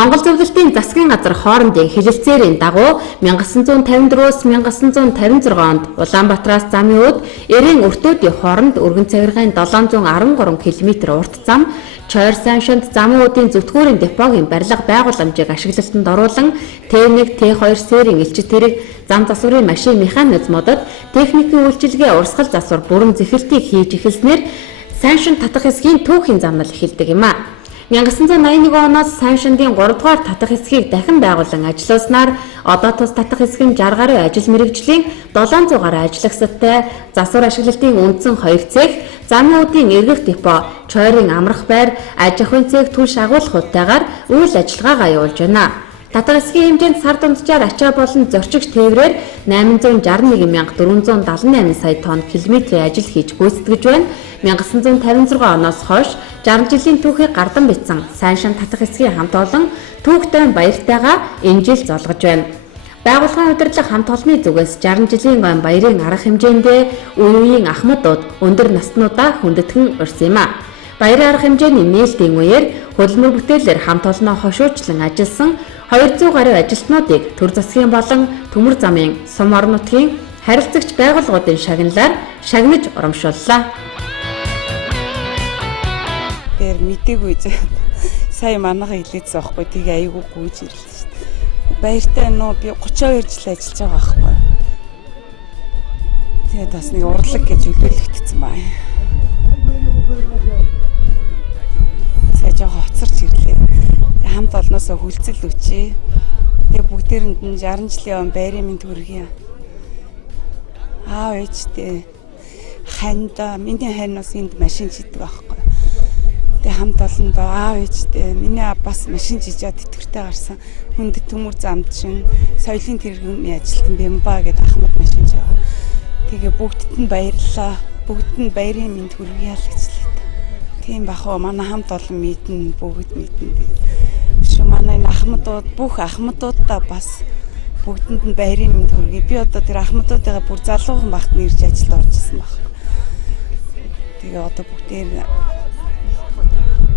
Монгол зөвлөлтийн засгийн газар хоорондын хэлэлцээрийн дагуу 1954-өөс 1956 онд Улаанбаатараас замын үүд Эрийн өртөөдийн хооронд өргөн цагиргааны 713 км урт зам Чойр Саншинд замын үүдийн зөвтгүүрийн депогийн барилга байгууламжийг ашиглалтанд оруулан Т1, Т2 сэрийн элчит тэрэг зам засварын машин механизмуудад техникийн үйлчилгээ урсгал засвар бүрэн зэхэлтийг хийж эхэлснээр Саншин татах хэсгийн түүхийн замнал эхэлдэг юм а. 1981 оноос Саншиндын 3 дугаар татах хэсгийг дахин байгуулан ажилласнаар одоо тус татах хэсэг нь 60 гаруй ажил мэргэжлийн 700 гаруй ажиллагчтай засвар ашиглалтын үндсэн 2 цех, замын үүдийн эргэх депо, Чойрын амрах байр, аж ахуйн цех түлш агуулгуудтайгаар үйл ажиллагаагаа явуулж байна. Татах хэсгийн хэмжээнд сар дунджаар ачаа болон зорчигч тээврээр 861,478 сая тонн километрийн ажил хийж гүйцэтгэж байна. 1956 оноос хойш 60 жилийн түүхийг гардан бичсэн Саншин татах хэсгийн хамт олон түүхтэй баяртайгаа энэ жил золгож байна. Байгууллагын удирдлага хамт олонны зүгээс 60 жилийн гон баярын арга хэмжээндээ үе үеийн ахмадууд өндөр наснуудаа хүндэтгэн урьсан юм а. Баярын арга хэмжээний нээлтийн үеэр хөдөлмөр бүтээлээр хамт олоноо хошуучлан ажилласан 200 гаруй ажилтнуудыг төр засгийн болон төмөр замын сум орон нутгийн харилцагч байгууллагуудын шагналаар шагнаж урамшууллаа. Тэр мдэггүй сая манайха хэлээдсэн байхгүй тийг аягүй гүйж ирлээ шүү дээ. Баяртай нөө би 32 жил ажиллаж байгаа байхгүй. Тэгээд бас нэг урлаг гэж өлөөлөгдсөн баа. Сая жоо хоцорч ирлээ. Хамт олноосоо хүлцэл өчээ. Тэгээд бүгдээрэнд нь 60 жилийн байрын минь төргий. Аав ээжтэй ханда миний ханаас энд машин чийдэг байхгүй. Тэг хамт олондоо аав ээжтэй миний бас машин жижаад тэтгэвртэй гарсан хүндэт төмөр замчин соёлын тэргүүний ажилтан Бямба гэдэг ахмад машин жаа. Тэгээ бүгдд нь баярлаа. Бүгд нь баярын минь хүргье л гэжлээ. Тийм бахаа манай хамт олон мэднэ бүгд мэднэ. Биш манай ахмадууд бүх ахмадуудаа бас бүгдэнд нь баярын минь хүргье. Би одоо тэр ахмадуудаа бүр залуухан багт нэрж ажилд орж исэн баг. Тэгээ одоо бүгдээр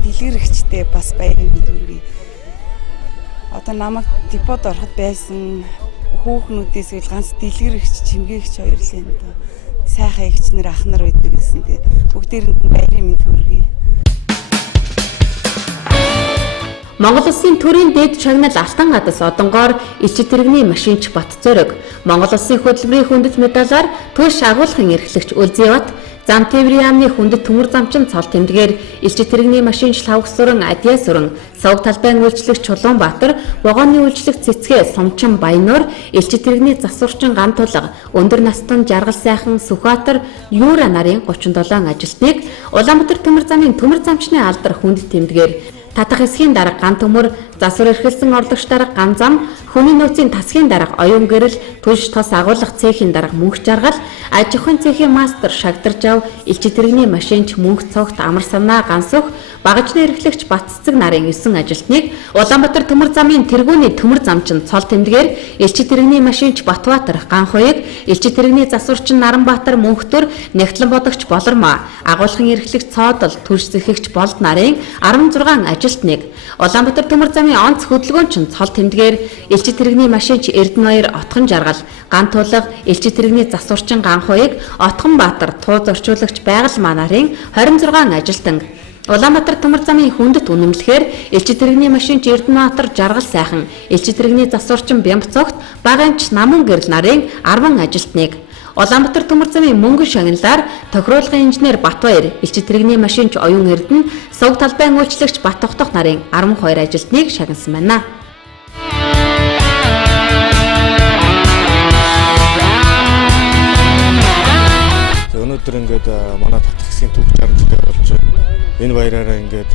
дэлгэрэгчтэй бас баярын минь хүргье. Одоо намайг депод ороход байсан хүүхнүүдээс ил ганц дэлгэрэгч чимгээгч хоёр л юм даа. Сайхан эгчнэр ах нар байдаг гэсэн. Бүгдээр нь баярын минь хүргье. Монгол Улсын төрийн дээд шагнал Алтан гадас одонгоор элчит тэрэгний машинч Батцорог, Монгол Улсын хөтөлбөрийн хүндэт медалаар түлш агуулгын эрхлэгч Үлзэват, зам тээврийн яамны хүндэт төмөр замчин цол тэмдгээр элчит тэрэгний машинч Лавгсуран Адьяасуран, Сувг талбайн үйлчлэгч Чулуунбаатар, вагоны үйлчлэгч Цэцгээ Сумчин Баянуур, элчит тэрэгний засварчин Гантулга, өндөр настан Жаргал сайхан Сүхбаатар, Юура нарын 37 ажилтныг Улаанбаатар төмөр замын төмөр замчны алдар хүндэт тэмдгээр татах хэсгийн дарга ган төмөр, засвар эрхэлсэн орлогч дарга ган зам, хүний нөөцийн тасгийн дарга оюун гэрэл, түлш тос агуулгах цехийн дарга мөнх жаргал, аж ахуйн цехийн мастер Шагдарж ав, элчит тэрэгний машинч мөнх цогт амар санаа гансөх, багажны эрхлэгч Батцэг нарын 9 ажилтныг Улаанбаатар төмөр замын тэргүүний төмөр замчин цол тэмдгээр элчит тэрэгний машинч Батбаатар ган хуйг, элчит тэрэгний засварчин Наранбаатар мөнхтөр Нэгтлэн бодогч Болормоо, агуулгын эрхлэгч Цоодол, түлш зэхэгч Болд нарын 16 ажилтныг Улаанбаатар төмөр замын онц хөдөлгөөнчин цол тэмдгээр элчит тэрэгний машинч Эрдэнэбаяр Отхон жаргал, ган тулга, элчит тэрэгний засварчин ган хуйг, Отхон Баатар тууз орчуулагч Байгал нарын 26 ажилтан Улаанбаатар төмөр замын хүндэт үнэмлэхээр элчит тэрэгний машинч Эрдэнэбаатар жаргал сайхан, элчит тэрэгний засварчин Бямбцогт багаанч Намун гэрэл нарын 10 ажилтныг Улаанбаатар төмөр замын мөнгөн шагналаар тохируулгын инженер Батбаяр, элчит тэрэгний машинч Оюун Эрдэнэ, Сувг талбайн үйлчлэгч Баттогтох нарын 12 ажилтныг шагнасан байна. Өнөөдөр ингээд манай татах хэсгийн түүх 60 жилээ болж байна. Энэ баяраараа ингээд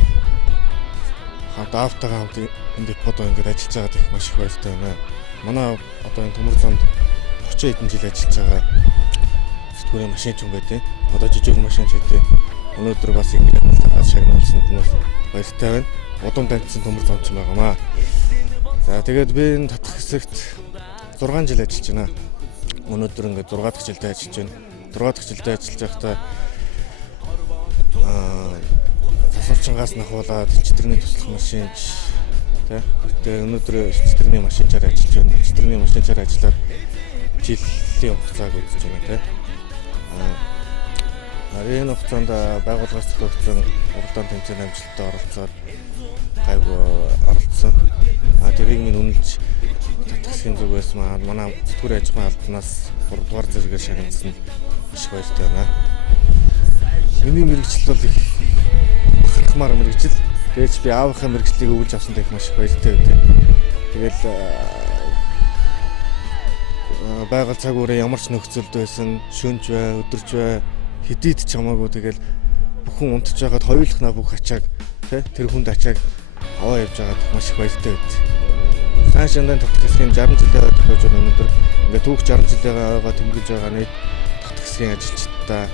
хамт аавтайгаа хамт энэ деподоо ингээд ажиллаж байгаад их маш их баяртай байна. Манай одоо энэ төмөр замд 30 хэдэн жил ажиллаж байгаа сэтгүүрийн машинч хүн байдаг. Одоо жижиг машинч гэдэг. Өнөөдөр бас ингээд амлалтаа шагнуулсанд нь бас баяртай байна. Удам таньсан төмөр замч байгаамаа. За тэгээд би энэ татах хэсэгт 6 жил ажиллаж байна. Өнөөдөр ингээд 6 дахь жилдээ ажиллаж байна. 6 дахь жилдээ ажиллаж байхдаа засварчингаас нахуулаад элчит тэрэгний туслах машинч Тэгээ өнөөдөр цэцэрэгний машинчаар ажиллаж байна. Цэцэрэгний машинчаар ажиллаад жилийн хугацааг үзэж байна тий. Энэ хугацаанд байгууллагаас төлөвлөсөн уралдаан тэмцээний амжилтанд оролцоод гайгүй оролцсон. Тэрийг минь үнэлж татгахын зүгээс манай зүтгэр аж ахуйн албанаас 3 дугаар зэрэгээр шагнасан маш их баяртай байна. Миний мэргэжил бол их бахархмаар мэргэжил. Тэгэж би аавынхаа мэргэжлийг өгүүлж авсан дэх маш их баяртай байдаг. Тэгэл байгаль цаг үеэр ямар ч нөхцөлд байсан, шөнж бай, өдөрж бай, хэдийд ч хамаагүй тэгэл бүхэн унтж байгаад хоёулахнаа бүх ачааг тэр хүнд ачааг аваа явж байгаад маш их баяртай байд. Сайн шандын татах хэсгийн 60 жилийн тохиож байгаа өнөөдөр ингээд түүх 60 жилийн аваа тэмдэглэж байгаа нийт татах хэсгийн ажилчдаа,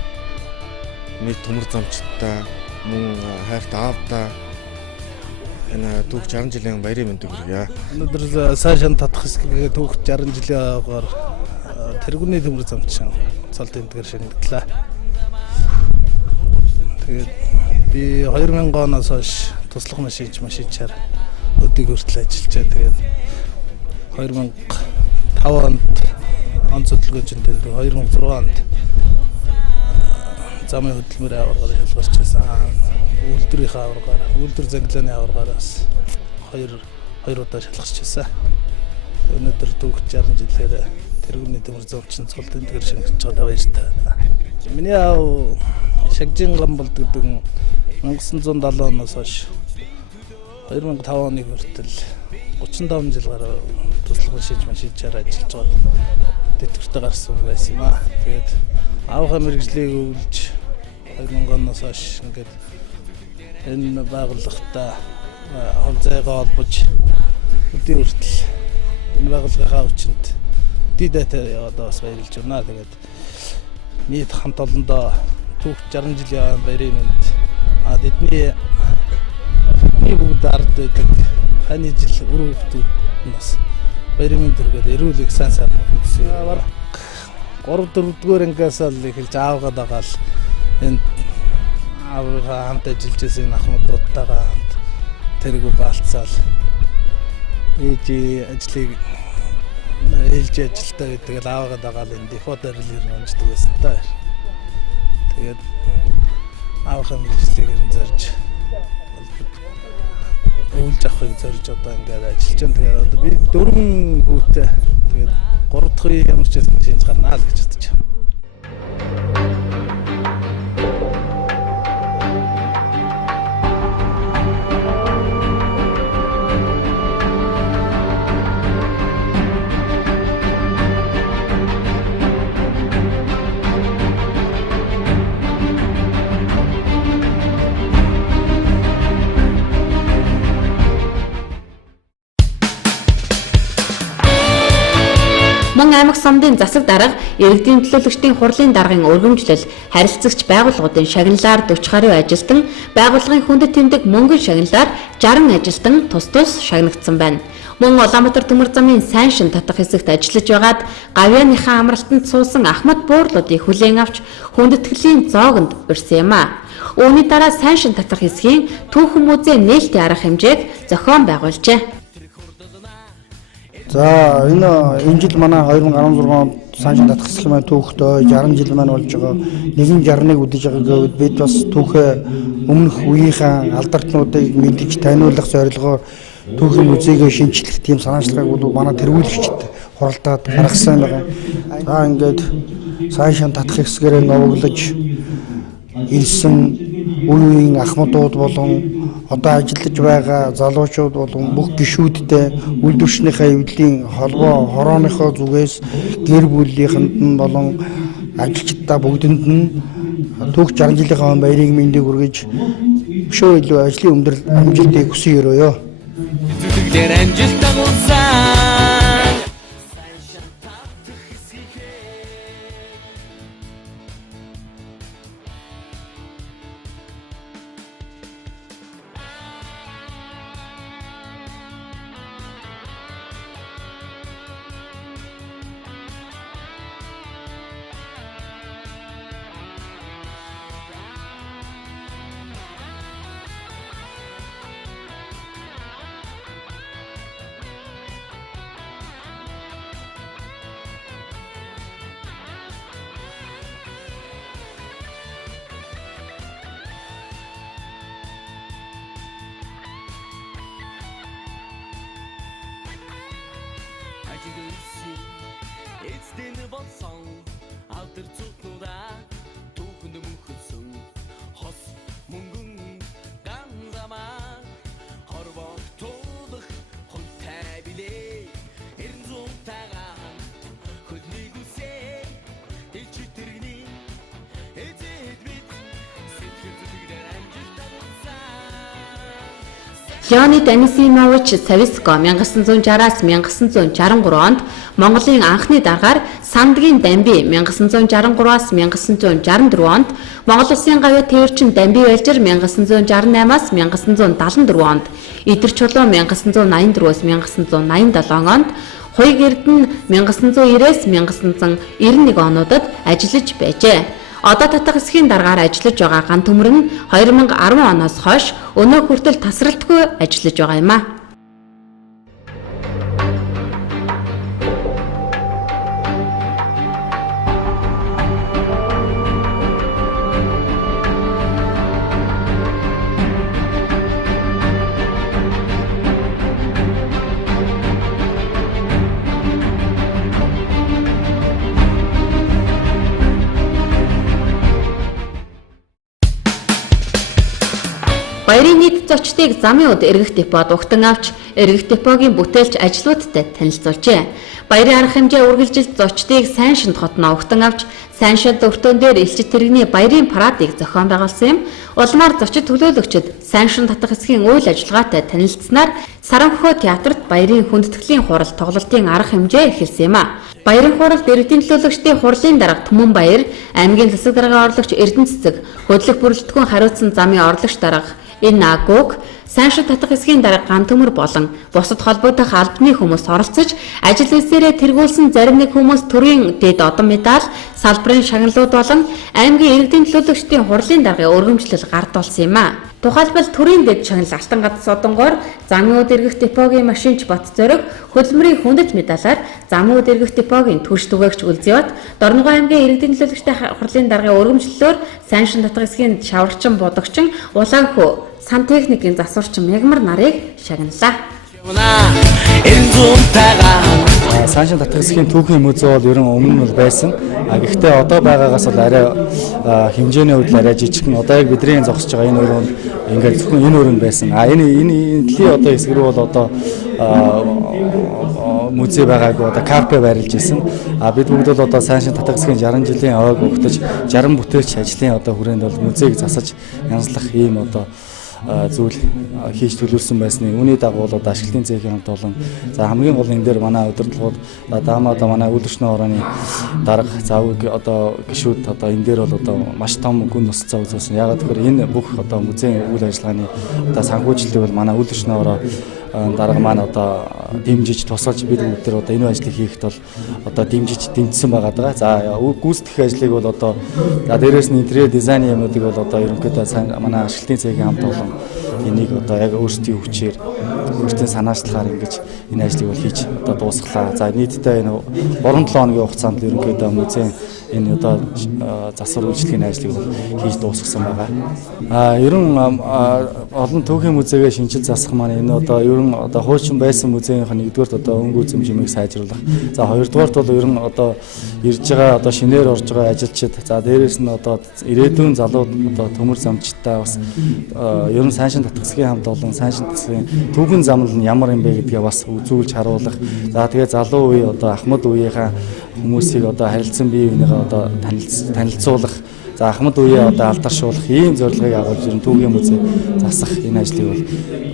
нийт төмөр замчдаа, мөн хайрт аавдаа энэ түүх 60 жилийн баярын мэндийг хүргье. Өнөөдөр сайн шанд татах хэсгийн түүх 60 жилийн аваагаар тэргүүний төмөр замчин цол тэмдгээр шагнаглаа. Тэгээд би 2000 оноос хойш туслах машинчаар өдийг хүртэл ажиллаж тэгээд 2005 онд онц хөдөлгөөний тэмдэг 2006 онд замын хөдөлмөрийн аваргаар шалгарч байсан. Үйлдвэрийн аваргаар, үйлдвэр заглааны аваргаараас 2 удаа шалгарч байсан. Өнөөдөр түүх 60 жилээр тэргүүний төмөр замчин цол тэмдгээр шагнаж байгаа баяртай байна. Миний аав Шагжин Гамболд гэдэг 1970 оноос хойш 2005 оны хүртэл 35 жил гаруй туслах машинчаар ажиллаж байгаа тэтгэвртэй гарсан байсан юм аа. Тэгээд аавынхаа мэргэжлийг өвлж 2000 оноос хойш ингээд энэ байгууллагатай холзайгаа холбож өдөө хүртэл энэ байгууллагынхаа хүчинд дидэтэ яваад бас баярлж байна. Тэгээд нийт хамт олондоо түүх 60 жилийн баярын мэнд эдний бүгд ард байдаг ханы жил өрөө хүүхдүүд нас баярын мэнд төргээд эрүүлэг сайн гэсэн. 3-4 ангиас л эхэлж аавгаа дагаал энэ аавгаа хамт ажиллаж байсан ахмадуудтайгаа хамт тэрийг гаалцаал ээжи ажлыг ээлж ажилтаа гэдэг л аавгаа дагаал энэ дефодер л онцдог байсан та. Тэгээд аавынхаа мэргэжлийг зорж өвлж авахыг зорж одоо ингээд ажиллаж байна. Тэгээд одоо би 4 хүүтэй тэгээд 3 дахь үе ямар ч юм шинж гарнаа л гэж бодож байна. Мөн аймаг сумдын засаг дарга, иргэдийн төлөөлөгчдийн хурлын даргын өргөмжлөл, харилцагч байгууллагуудын шагналаар 40 гаруй ажилтан, байгууллагын хүндэт тэмдэг мөнгөн шагналаар 60 ажилтан тус шагнагдсан байна. Мөн Улаанбаатар төмөр замын сайн шин татах хэсэгт ажиллаж байгаад гавьяаныхаа амралтанд суусан Ахмад буурлуудыг хүлээн авч хүндэтгэлийн зоогонд урьсан юм а. Үүний дараа сайн шин татах хэсгийн түүхэн музей нээлтийн арга хэмжээг зохион байгуулжээ. За энэ жил манай 2016 онд сайн татах хэсэг маань түүхтэй 60 жил маань болж байгаа. 161 үдэж байгааг бид бас түүхээ өмнөх үеийнхээ алдартнуудыг мэдж таниулах зорилгоор түүхийн музейг шинжлэх тийм санаачлагыг бол манай тэргүүлэгчд хуралдаад гаргасан байгаа. За ингээд сайн татах хэсгээр новоглож ирсэн үеийн ахмадууд болон одоо ажиллаж байгаа залуучууд болон бүх гишүүдтэй үйлдвэрчнийхээ эвлэлийн холбоо хорооныхоо зүгээс гэр бүлийнхэнд нь болон ажилчдаа бүгдэнд нь түүх 60 жилийнхаа баярын мэндийг хүргэж өшөө илүү ажлын өндөр амжилтыг хүсье өрөөё. Зүтгэлээр амжилт агуулсан Леонид Анисимович Сависко 1960-аас 1963 онд Монголын анхны даргаар Сандгийн Дамби 1963-аас 1964 онд Монгол Улсын гавьяа тээвэрчин Дамби Байлжир 1968-аас 1974 онд Идэр чулуу 1984-аас 1987 онд Хуйг Эрдэнэ 1990-аас 1991 онуудад ажиллаж байжээ. Одоо татах хэсгийн дараагаар ажиллаж байгаа ган төмөр нь 2010 оноос хойш өнөө хүртэл тасралтгүй ажиллаж байгаа юм а. Баярын нийт зочдыг замын үд эргэх депод угтан авч эргэх депогийн бүтээлч ажлуудтай танилцуулжээ. Баярын арга хэмжээ үргэлжилж зочдыг сайн шинд хотноо угтан авч сайн шинд өртөөн дээр элчит тэрэгний баярын парадыг зохион байгуулсан юм. Улмаар зочид төлөөлөгчид сайн шинд татах хэсгийн үйл ажиллагаатай танилцсанаар Саранхөө театрт баярын хүндэтгэлийн хурал тоглолтын арга хэмжээ эхэлсэн юм а. Баярын хуралд иргэдийн төлөөлөгчдийн хурлын дарга Түмэн Баяр, аймгийн засаг даргын орлогч Эрдэнэ цэцэг, хөдлөх бүрэлдэхүүн хариуцсан замын орлогч дарга энэ агууг сайн шинд татах хэсгийн дарга ган төмөр болон бусад холбогдох албаны хүмүүс оролцож ажил үйлсээрээ тэргүүлсэн зарим нэг хүмүүс төрийн дэд одон медаль, салбарын шагналууд болон аймгийн иргэдийн төлөөлөгчдийн хурлын даргын өргөмжлөл гард болсон юм а. Тухайлбал төрийн дэд шагнал Алтан гадас одонгоор замын үд эргэх депогийн машинч Бат Зориг хөдөлмөрийн хүндэт медалаар замын үд эргэх депогийн түлш түгээгч Үлзэват, Дорногов аймгийн иргэдийн төлөөлөгчдийн хурлын даргын өргөмжлөлөөр сайн шинд татах хэсгийн шаварчин будагчин Улаанхүү сантехникийн засварчин Мягмар нарыг шагналаа. Сайн шинд татах хэсгийн түүхийн музей бол ерөн өмнө нь байсан. Гэхдээ одоо байгаагаас бол арай хэмжээний хувьд арай жижигхэн. Одоо яг бидний зогсож байгаа энэ өрөөнд ингээд зөвхөн энэ өрөөнд байсан. Энэ дэлхийн одоо хэсэг рүү бол одоо музей байгаагүй одоо карпе байрлаж ирсэн. Бид бүгд бол одоо сайн шинд татах хэсгийн 60 жилийн ойг өгтөж 60 бүтээлч ажлын одоо хүрээнд бол музейг засаж янзлах ийм одоо зүйл хийж төлөвлөсөн байсны үүний дагуу бол ашиглалтын цэхийн хамт олон за хамгийн гол энэ дээр манай удирдлагууд даамаа одоо манай үйлдвэрчний хорооны дарга завыг одоо гишүүд одоо энэ дээр бол одоо маш том гүн нусцаа үзүүлсэн. Ягаад гэвэл энэ бүх одоо музейн үйл ажиллагааны одоо санхүүжилтийг бол манай үйлдвэрчний хороо дарга маань одоо дэмжиж тусалж бид бүгд тэр одоо энэ ажлыг хийхэд бол одоо дэмжсэн байгаа даа. За гүйцэтгэх ажлыг бол одоо дээрээс нь интерьер дизайны юмнуудыг бол одоо ерөнхийдөө манай ашиглалтын цэгийн хамт олон энийг одоо яг өөрсдийн хүчээр өөрсдийн санаачлахаар ингэж энэ ажлыг бол хийж одоо дуусглаа. За нийтдээ энэ 3-7 хоногийн хугацаанд ерөнхийдөө музейн энэ одоо засвар үйлчлэгийн ажлыг бол хийж дуусгасан байгаа. Ерөн олон түүхийн музейгээ шинжил засах маань энэ одоо ерөн одоо хуучин байсан музейнх нь нэгдүгээрт одоо өнгө үзэм жимийг сайжруулах. За хоёрдугаарт бол ерөн одоо ирж байгаа одоо шинээр орж байгаа ажилчид за дээрээс нь одоо ирээдүйн залууд одоо төмөр замчтай бас ерөн сайн шинд татах хэсгийн хамт олон сайн шинд татах хэсгийн түүхэн замнал нь ямар юм бэ гэдгээ бас үзүүлж харуулах. За тэгээ залуу үе одоо Ахмад үеийнхаа хүмүүсийг одоо харилцан бие бинийгээ одоо танилцуулах. За Ахмад үеэ одоо алдаршуулах ийм зорилгыг агуулж ирэн түүхийн музей засах энэ ажлыг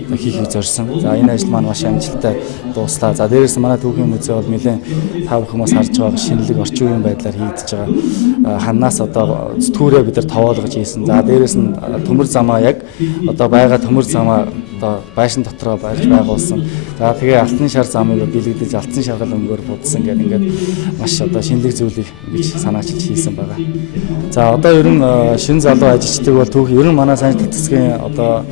бол хийхийг зорьсон. За энэ ажил маань маш амжилттай дууслаа. За дээрээс нь манай түүхийн музей бол нэлээд та бүхэн бас харж байгаа шинэлэг орчин үеийн байдлаар хийгдэж байгаа. Ханаас одоо зүтгүүрээ бид нар товоолгож ийсэн. За дээрээс нь төмөр замаа яг одоо байгаа төмөр замаа одоо байшин дотроо барьж байгуулсан. За тэгээ алтан шар замыг бэлэгдэж алтан шаргал өнгөөр будсан гэдэг ингээд маш одоо шинэлэг зүйлийг ингэж санаачилж хийсэн байгаа. За одоо ерөн шинэ залуу ажилчдыг бол түүх ерөн манай сайн шинд татах хэсгийн одоо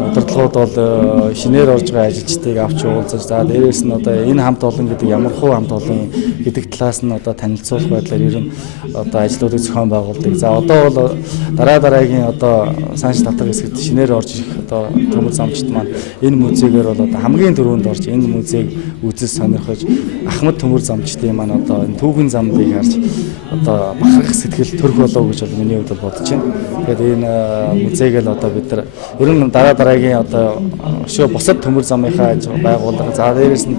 удирдлагууд бол шинээр орж байгаа ажилчдыг авч уулзаж за дээрээс нь одоо энэ хамт олон гэдэг ямар хуу хамт олон гэдэг талаас нь одоо танилцуулах байдлаар ерөн одоо ажлуудыг зохион байгуулдаг. За одоо бол дараагийн одоо сайн шинд татах хэсэгт шинээр орж ирэх одоо төмөр замчид маань энэ музейгээр бол одоо хамгийн түрүүнд орж энэ музейг үзэж сонирхож Ахмад төмөр замчдын маань одоо энэ түүхэн замыг харж одоо бахархах сэтгэл төрөх болов гэж бол миний хувьд бодож байна. Тэгэхээр энэ музейг л одоо бид нар ерөн дараагийн одоо өшөө бусад төмөр замынхаа байгууллага за дээрээс нь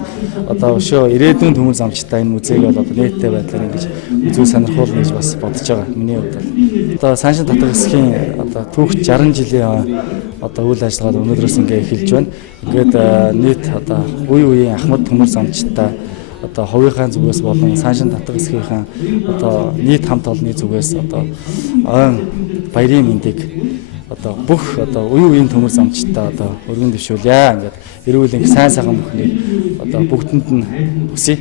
одоо өшөө ирээдүйн төмөр замчтай энэ музей хэсгийг бол одоо нийттэй байдлаар ингэж үзүү сонирхол нээж бас бодож байгаа. Миний хувьд бол одоо Саншин татах хэсгийн одоо түүх 60 жилийн одоо үйл ажиллагаа өнөөдрөөс ингээ эхэлж байна. Ингээд нийт одоо үеийн Ахмад төмөр замчтай одоо ховийнхаа зүгээс болон Саншин татах хэсгийнхаа одоо нийт хамт олонны зүгээс одоо ойн баярын мэндийг одоо бүх одоо үеийн төмөр замчтай одоо өргөн дэвшүүлье. Ингээд эрүүл их сайн сайхан бүхнийг одоо бүгдэнд нь хүсье.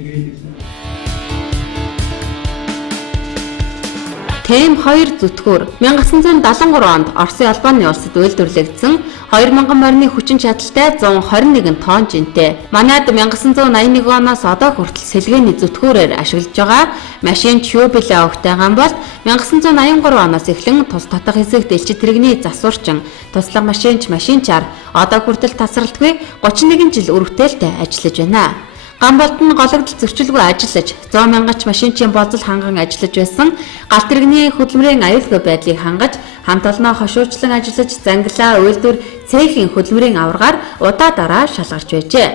Тэм 2 зүтгүүр 1973 онд Оросын Албаны улсад үйлдвэрлэгдсэн 2000 морины хүчин чадалтай 121 тонн жинтэй. Манайд 1981 оноос одоо хүртэл сэлгээний зүтгүүрээр ашиглаж байгаа машин Чубилэ өгтэйган бол 1983 оноос эхлэн тус татах хэсэгт элчит тэрэгний засварчин туслах машинчаар одоо хүртэл тасралтгүй 31 жил өргөтөлтэй ажиллаж байна. Гамболд нь гологдол зөрчилгүй ажиллаж 100 мянгач машинчийн болзол ханган ажиллаж байсан. Галт тэрэгний хөдөлмөрийн аюулгүй байдлыг хангаж хамт олноо хошуучлан ажиллаж зангилаа үйлдвэр цехийн хөдөлмөрийн аваргаар удаа дараа шалгарч байжээ.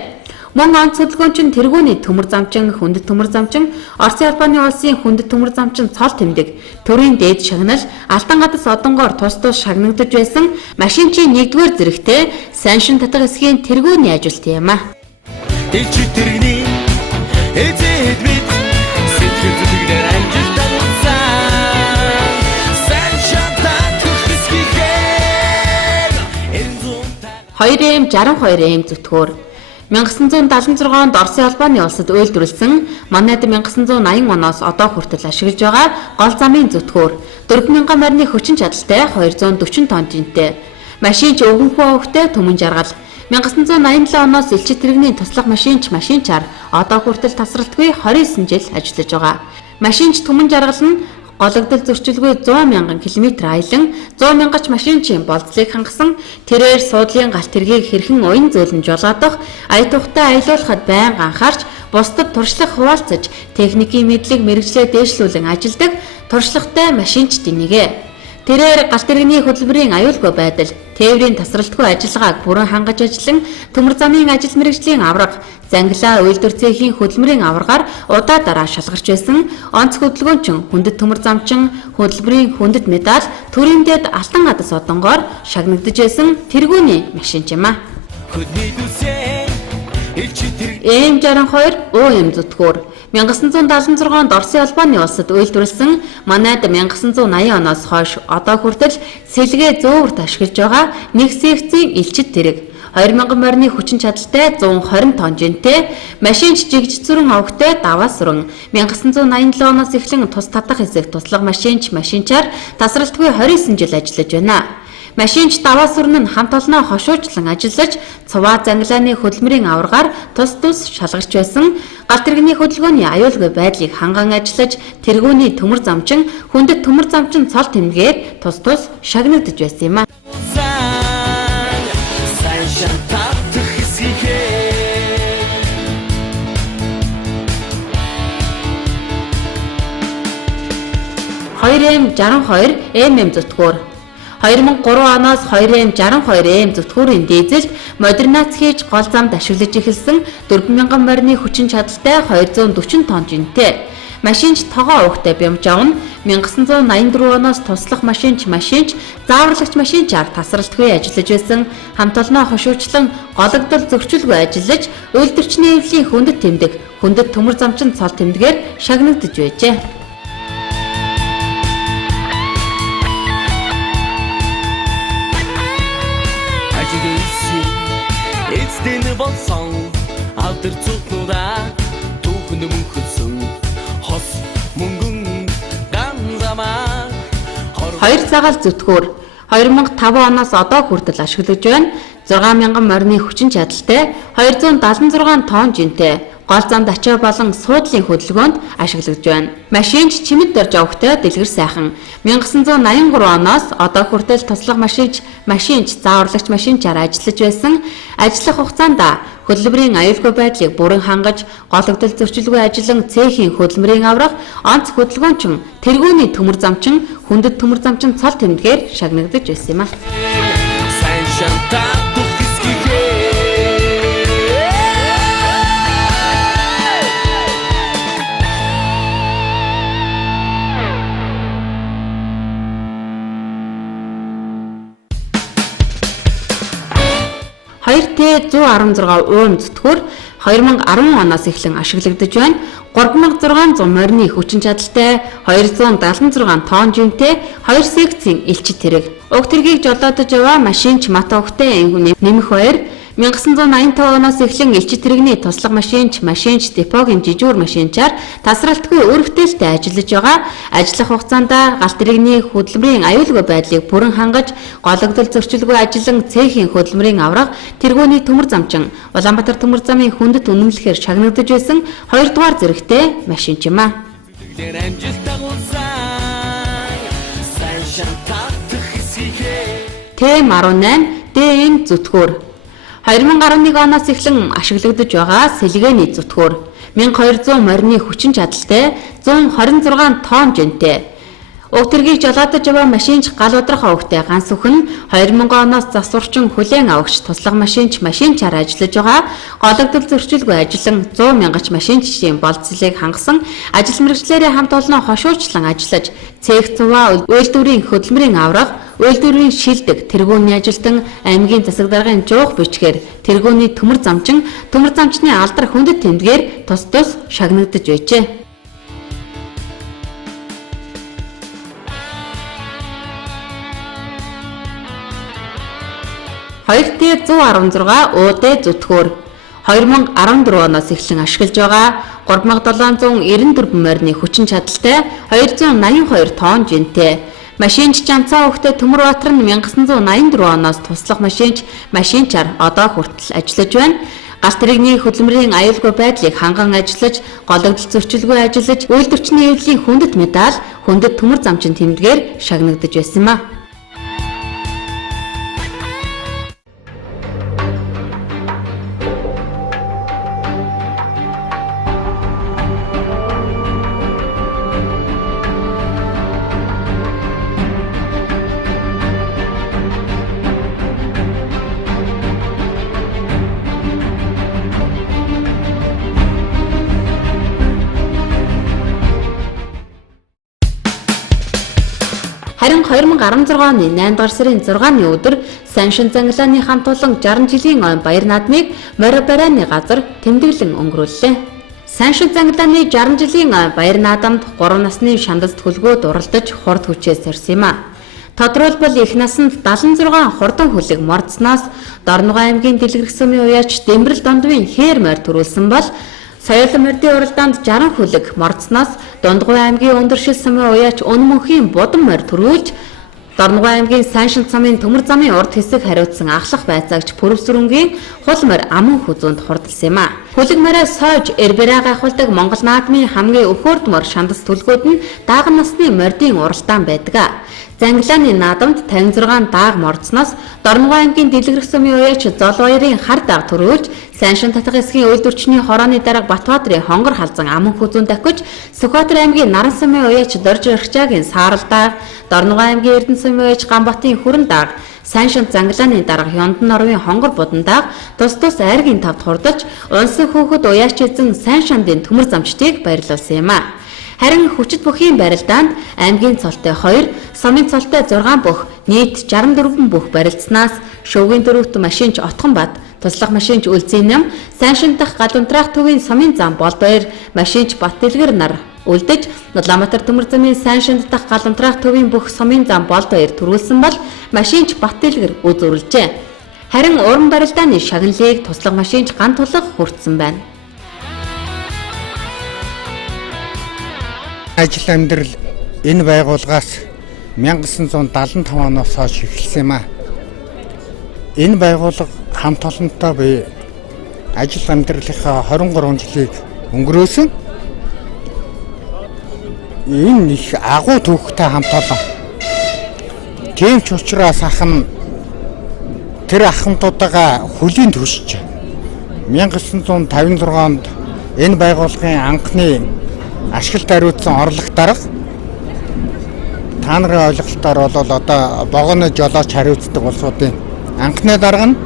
Мөн онц хөдөлгөөнчин тэргүүний төмөр замчин, хүндэт төмөр замчин, Оросын Албаны улсын хүндэт төмөр замчин цол тэмдэг, төрийн дээд шагнал, алтан гадас одонгоор тус шагнагдаж байсан машинчийн 1-р зэрэгтэй Саншин татах хэсгийн тэргүүний ажилт юм а. Элчит тэрэгний эзэд мэд сэтгэл зүтгэр амжилттай унсан Саншин татах хэсгийгээр 2M62M зүтгүүр 1976 онд Оросын Албаны улсад үйлдвэрлэсэн манайд 1980 оноос одоо хүртэл ашиглаж байгаа гол замын зүтгүүр 4000 морины хүчин чадалтай 240 тонн жинтэй. Машинч өвгөнхөө хөвгтэй түмэн жаргал 1987 оноос элчит тэрэгний туслах машинчаар одоо хүртэл тасралтгүй 29 жил ажиллаж байгаа. Машинч түмэн жаргал нь гологдол зөрчилгүй 100 мянган км аялан 100 мянгач машинчийн болцлыг хангасан тэрээр суудлын галт тэргийг хэрхэн уян зөөлөн жолоодох ая тухтай аялуулахад байнга анхаарч бусдад туршлага хуваалцаж техникийн мэдлэг мэргэжлээ дээшлүүлэн ажилдаг туршлагатай машинчд нэгэ. Тэрээр галт тэрэгний хөдөлмөрийн аюулгүй байдал, тээврийн тасралтгүй ажиллагааг бүрэн хангаж ажиллан төмөр замын ажил мэргэжлийн авраг, зангилаа үйлдвэр цехийн хөдөлмөрийн аваргаар удаа дараа шалгарч байсан онц хөдөлгөөнчин, хүндэт төмөр замчин, хөдөлмөрийн хүндэт медаль, төрийн дэд алтан гадас одонгоор шагнагдаж байсан тэргүүний машинч юм а. M62 OM зүтгүүр 1976 онд Оросын Албаны улсад үйлдвэрлэсэн манайд 1980 оноос хойш одоо хүртэл сэлгээ зөөвөрт ашиглаж байгаа нэг секцийн элчит тэрэг 2000 морины хүчин чадалтай 120 тонн жинтэй машинч жигж зүрэн овогтой даваа сүрэн 1987 оноос эхлэн тус татах хэсэг туслах машинчаар тасралтгүй 29 жил ажиллаж байна. Машинч даваа сүрэн нь хамт олноо хошуучлан ажиллаж цуваа зангилааны хөдөлмөрийн аваргаар тус шалгарч байсан галт тэрэгний хөдөлгөөний аюулгүй байдлыг ханган ажиллаж тэргүүний төмөр замчин, хүндэт төмөр замчин цол тэмдгээр тус шагнагдаж байсан юм а. M62 MM зүтгүүр 2003 оноос 2M62M зүтгүүрийн дизелд модерниз хийж гол замд ашиглаж эхэлсэн 4000 морины хүчин чадалтай 240 тонн жинтэй. Машинч тогоо уухтай бямж авна 1984 оноос туслах машинч зааварлагч машинчаар тасралтгүй ажиллаж байсан хамт олноо хошуучлан гологдол зөрчилгүй ажиллаж үйлдвэрчний эвлийн хүндэт тэмдэг, хүндэт төмөр замчин цол тэмдгээр шагнагдаж байжээ. Эцдэн болсон алдар цуснуудаа түүхэнд мөнхөлсөн хос мөнгөн ган замаа 2 цагаал зүтгүүр 2005 оноос одоо хүртэл ашиглаж байна 6000 морины хүчин чадалтай 276 тонн жинтэй гол замд ачаа болон суудлын хөдөлгөөнд ашиглаж байна. Машинч чимэд дорж овогтой дэлгэр сайхан 1983 оноос одоо хүртэл туслах машинч зааварлагч машинчаар ажиллаж байсан. Ажиллах хугацаанд хөдөлмөрийн аюулгүй байдлыг бүрэн хангаж гологдол зөрчилгүй ажиллан цехийн хөдөлмөрийн аврах онц хөдөлгөөнчин тэргүүний төмөр замчин хүндэт төмөр замчин цол тэмдгээр шагнагдаж байсан юм а. T116 уун зүтгүүр 2010 оноос эхлэн ашиглагдаж байна. 3600 морины хүчин чадалтай 276 тонн жинтэй 2 секцийн элчит тэрэг. Уг тэргийг жолоодож яваа машинч мат огтой нэмэх баяр 1985 оноос эхлэн элчит тэрэгний туслах машинч депогийн жижүүр машинчаар тасралтгүй өргөдөлтэй ажиллаж байгаа. Ажиллах хугацаанд галт тэрэгний хөдөлмөрийн аюулгүй байдлыг бүрэн хангаж, гологдол зөрчилгүй ажиллан цехийн хөдөлмөрийн авраг тэргүүний төмөр замчин Улаанбаатар төмөр замын хүндэт үнэмлэхээр шагнагдаж байсан 2 дугаар зэрэгтэй машинч юм а. T18 ДМ зүтгүүр 2011 оноос эхлэн ашиглагдаж байгаа сэлгээний зүтгүүр 1200 морины хүчин чадалтай 126 тонн жинтэй. Уг тэргийг жолоодож яваа машинч гал удрах овогтой ганц үхэн 2000 оноос засварчин хүлээн авагч туслах машинчаар ажиллаж байгаа. Гологдол зөрчилгүй ажиллан 100 мянгач машинчдын болцлыг хангасан ажил мэргэжлэрээ хамт олноо хошуурчлан ажиллаж цех цуваа үйлдвэрийн хөдөлмөрийн авраг үйлдвэрийн шилдэг тэргүүний ажилтан аймгийн засаг даргын жуух бичгээр тэргүүний төмөр замчны алдар хүндэт тэмдгээр тус шагнагдаж байжээ. 2T116 УД зүтгүүр 2014 оноос эхлэн ашиглаж байгаа 3794 морины хүчин чадалтай 282 тонн жинтэй. Машинч Жанцаа өгтэй Төмөрбаатар нь 1984 оноос туслах машинчаар одоо хүртэл ажиллаж байна. Галт тэрэгний хөдөлмөрийн аюулгүй байдлыг ханган ажиллаж, гологдол зөрчилгүй ажиллаж, үйлдвэрчний эвлийн хүндэт медаль, хүндэт төмөр замчин тэмдгээр шагнагдаж байсан юм а. Харин 2016 оны 8 дугаар сарын 6-ны өдөр Саншин Зангилааны хамт олон 60 жилийн ойн баяр наадмыг Морио барайны газар тэмдэглэн өнгөрүүллээ. Саншин Зангилааны 60 жилийн ойн баяр наадамд 3 насны шандас төлгөөд уралдаж хурд хүчээс сорьсон юм а. Тодорхойлбол их насанд 76 хурдан хүлэг мордсноос Дорногой аймгийн Дэлгэрэх сумын уяач Дэмбэрэл Дондвын хээр морь төрүүлсэн бол Соёлын мордын уралдаанд 60 хүлэг мордсноос Дундгуй аймгийн Өндөршил сумын уяач Өнмөнхийн Будан морь төрүүлж Дорногой аймгийн Саншин цамын төмөр замын урд хэсэг хариуцсан ахлах байцаагч Пүрвсүрэнгийн хул морь аман хүзүүнд хурдалсан юм а. Хүлэг мориос сойж эрбэрээ гайхуулдаг Монгол наадмын хамгийн өвхөрдмөр шандас төлгөөд нь дааган насны мордын уралдаан байдаг. Зангилааны наадамд 56 дааг мордсноос Дорногой аймгийн Дэлгэрэх сумын уяач Зол баярын хар дааг төрүүлж Саншин татах эсгийн үйлдвэрчний хорооны дарга Батбаатарын хонгор халзан аман хүзүүн дахиж Сүхбаатар аймгийн Наран сумын уяач Дорж Орхичаагийн саарал дааг, Дорногой аймгийн Эрдэнэ сумын уяач Ганбатын хүрэн дааг, Саншин Зангилааны дарга Хёндан орвын хонгор будан дааг тус айргийн тавд хурдалж унсын хөөхөд уяач эзэн Саншиндын төмөр замчдыг баярлуулсан юм а. Харин хүчит бүхийн барилдаанд аймгийн цолтой 2, сумын цолтой 6 бүх нийт 64 бүх барилдсанаас шөвгийн дөрөвт машинч Отгонбат, туслах машинч Үлзийнэм, Саншин дахь Галунтраах төвийн сумын зам Болбаяр, машинч Баттэлгэр нар үлдэж, Улаанбаатар төмөр замын Саншин дахь Галунтраах төвийн бүх сумын зам Болбаяр төрүүлсэн бол машинч Баттэлгэр үзүүлжээ. Харин уран барилдааны шагналыг туслах машинч Ган тулга хүртсэн байна. Ажил амьдрал энэ байгууллагаас 1975 оноос хойш эхэлсэн юм а. Энэ байгууллага хамт олонтой би ажил амьдралынхаа 23 жилийг өнгөрөөсөн. Энэ их агуу түүхтэй хамт олон. Тийм ч учраас тэр ахмадуудаа хүлийн төсөж 1956 онд энэ байгууллагын анхны ашиглалт хариуцсан орлох дарга та нарын ойлголтоор бол одоо богоно жолооч хариуцдаг улсуудын анхны дарга нь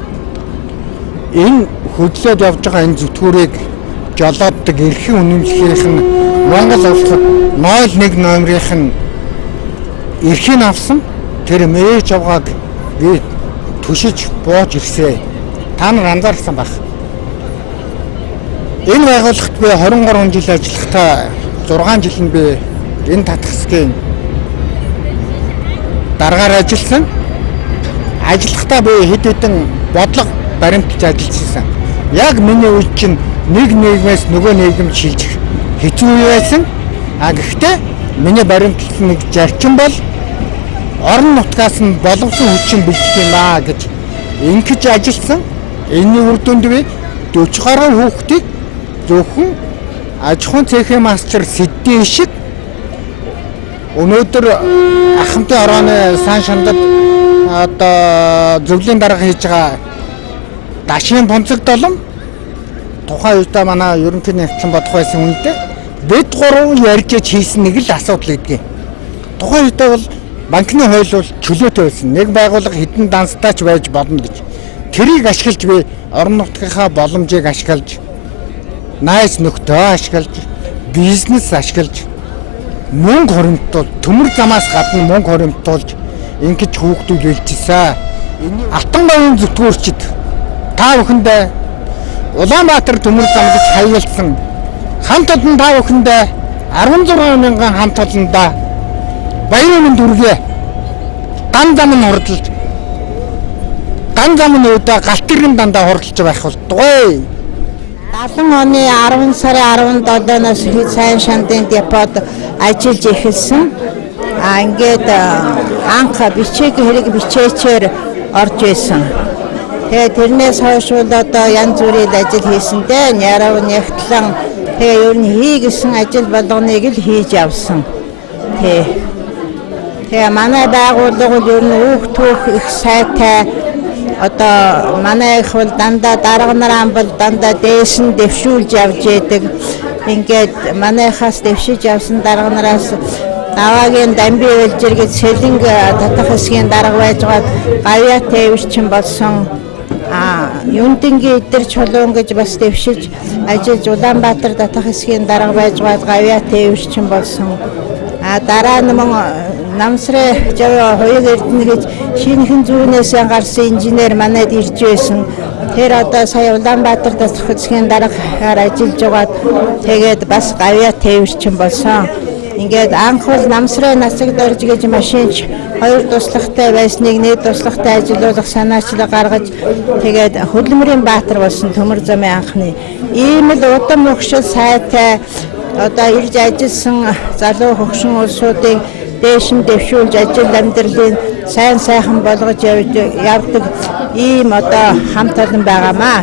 энэ хөдлөөд явж байгаа энэ зүтгүүрийг жолооддаг эрхийн үнэмшлийнх нь Монгол улсад 01 номерийнх нь эрхийг авсан тэр мэж авгааг би түшиж бууж ирсэ. Та нар анзаарсан байх. Энэ байгууллагт би 23 жил ажиллахдаа 6 жил нь би энэ татах засгийн дараагаар ажилласан. Ажиллахдаа би хэд хэдэн бодлого баримталж ажилласан. Яг миний үйл чинь нэг нийгмээс нөгөө нийгэмд шилжих хэцүү байсан. Гэхдээ миний баримтлсан нэг зарчим бол орон нутгаас нь боловсон хүчин бэлдэх юм аа гэж ингэж ажилласан. Энэний үр дүнд би 40 гаруй хүүхдийг зөвхөн аж ахуйн цэхийн мастер сэддийн шиг өнөөдөр ахмадын орооны сан шандад одоо зөвлөлийн дарга хийж байгаа дашийн тунцагдолом тухайн үедээ манай ерөнхий нэгтлэн бодох байсан үнэтэй бид гурван ярьж хийсэн нэг л асуудал гэдгийг. Тухайн үедээ бол банкны хууль бол чөлөөтэй байсан. Нэг байгууллага хэдэн данстаач байж болно гэж. Тэрийг ашиглаж би орон нутгийнхаа боломжийг ашиглаж, найз нөхдөө ашиглаж, бизнес ашиглаж, мөнгө хоримтуул, төмөр замаас гадна мөнгө хоримтуулж ингэж хүүхдүүд бэлжсэн. Алтан баян зүтгүүрчид та бүхэндээ Улаанбаатар төмөр зам гэж хаягдсан хамт олон та бүхэндээ 16 мянган хамт олондоо баярын дүргээ дан зам нь хурдалж дан зам нь өөдөө галт тэрэн дандаа хурдалж байх болтугай. 70 оны 10 сарын 17-наас сайн шандын депод ажиллаж эхэлсэн. Ингээд анх бичээг хэрэг бичээчээр орж исэн. Тэгээ тэрнээс хойш одоо янз бүрийн ажил хийсэндээ ярав нэгтлэн тэгээ ер нь хийгсэн ажил болгоныг л хийж явсан. Тэгээ манай байгууллага бол ер нь хүүхдүүх их сайтай одоо манай их бол дандаа дарга нараа бол дандаа дээш нь дэвшүүлж явж идэг. Ингээд манайхаас дэвшиж явсан дарга нараас Даваагийн дамби үлжиргэд сэлэнг татах хэсгийн дарга байжгаад гавьяа тээвэрчин болсон. Юндингийн эдэр чулуун гэж бас дэвшиж ажиллаж Улаанбаатар татах хэсгийн дарга байжгаад гавьяа тээвэрчин болсон. Дараа нь намсрын жаваа хоёрын эрдэнэ гэж шинэхэн зүүнээс гарсан инженер манайд ирж байсан. Тэр одоо сая Улаанбаатар татах хэсгийн даргаар ажиллаж байгаад тэгээд бас гавьяа тээвэрчин болсон. Ингээд анх бол намсрын нацагд орж гэж машинч хоёр туслагтай байсныг нэг туслагтай ажиллуулах санаачлал гаргаж тэгээд хөдөлмөрийн баатар болсон төмөр замын анхны ийм л удам өгшил сайтай одоо ирж ажилласан залуу хөгшин улсуудыг дээш нь дэвшүүлж ажил амьдралын сайн сайхан болгож явдаг ийм одоо хамт олон байгаамаа.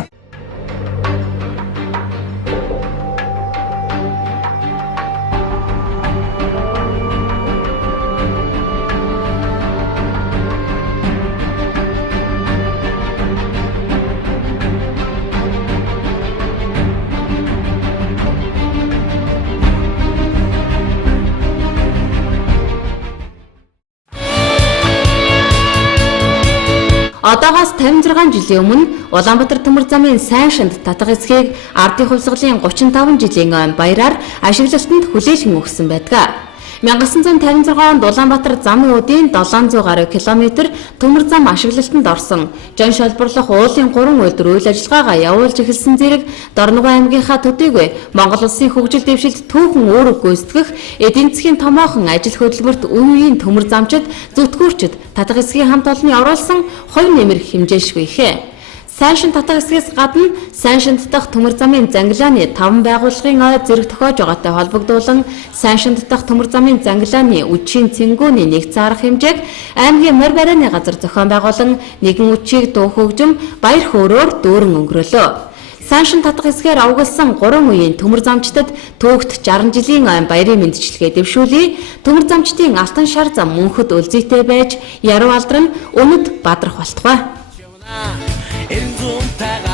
Одоогоос 56 жилийн өмнө Улаанбаатар төмөр замын сайн шанд татах хэсгийг ардын хувьсгалын 35 жилийн ойн баяраар ашиглалтанд хүлээлгэн өгсөн байдаг. 1956 онд Улаанбаатар замын үдийн 700 гаруй километр төмөр зам ашиглалтанд орсон. Жон шалбарлах уулын 3 өдөр үйл ажиллагаагаа явуулж эхэлсэн зэрэг Дорногов аймгийнхаа төдийгүй Монгол Улсын хөгжил дэвшилд түүхэн үүрэг гүйцэтгэх эдийн засгийн томоохон ажил хөдөлмөрт үеийн төмөр замчид зүтгүүрчид татах хэсгийн хамт олонны оруулсан хувь нэмэр хэмжээшгүй хэ. Сайн шин татах хэсгээс гадна сайн шин татах төмөр замын зангилааны 5 байгууллагын ой зэрэг тохиож байгаатай холбогдуулан сайн шин татах төмөр замын зангилааны үдшийн цэнгүүний нэгц арга хэмжээг аймгийн морь барааны газар зохион байгуулан нэгэн үдшийг дуу хөгжим баяр хөөрөөр дүүрэн өнгөрөөлөө. Сайн шин татах хэсгээр авгалсан 3 үеийн төмөр замчдад түүхт 60 жилийн ойн баярын мэндчилгээ дэвшүүлээ. Төмөр замчдын алтан шар зам мөнхөд үлзийтэй байж яруу алдран өнөд бадрах болтугай. Эрен зүүн тага